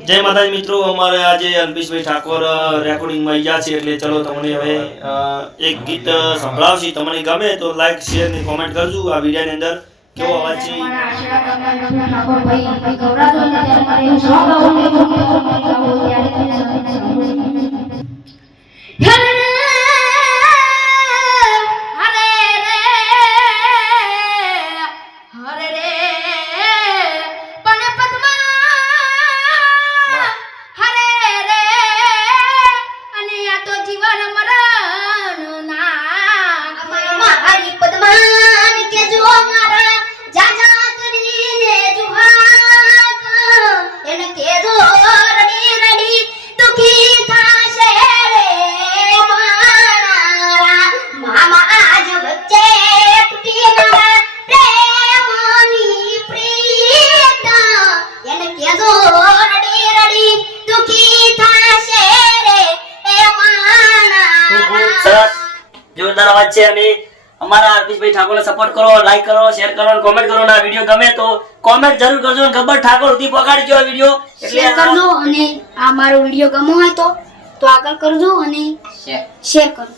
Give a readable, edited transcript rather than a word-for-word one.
જય માતાજી મિત્રો, અમારે આજે અલ્પેશભાઈ ઠાકોર રેકોર્ડિંગમાં આવી ગયા છે એટલે ચલો તમને હવે એક ગીત સંભળાવશી. તમને ગમે તો લાઈક શેર ને કોમેન્ટ કરજો. આ વિડિયોની અંદર કેવો અવાજ છે જોરદાર અવાજ છે. અને અમારા અલ્પેશભાઈ ઠાકોરને સપોર્ટ કરો, લાઈક કરો, શેર કરો અને કોમેન્ટ કરો. અને આ વિડિયો ગમે તો કોમેન્ટ જરૂર કરજો. ગબ્બર ઠાકોર સુધી પહોંચાડજો આ વિડિયો એટલે કરજો. અને આ મારો વિડિયો ગમો હોય તો આગળ કરજો અને શેર કરો.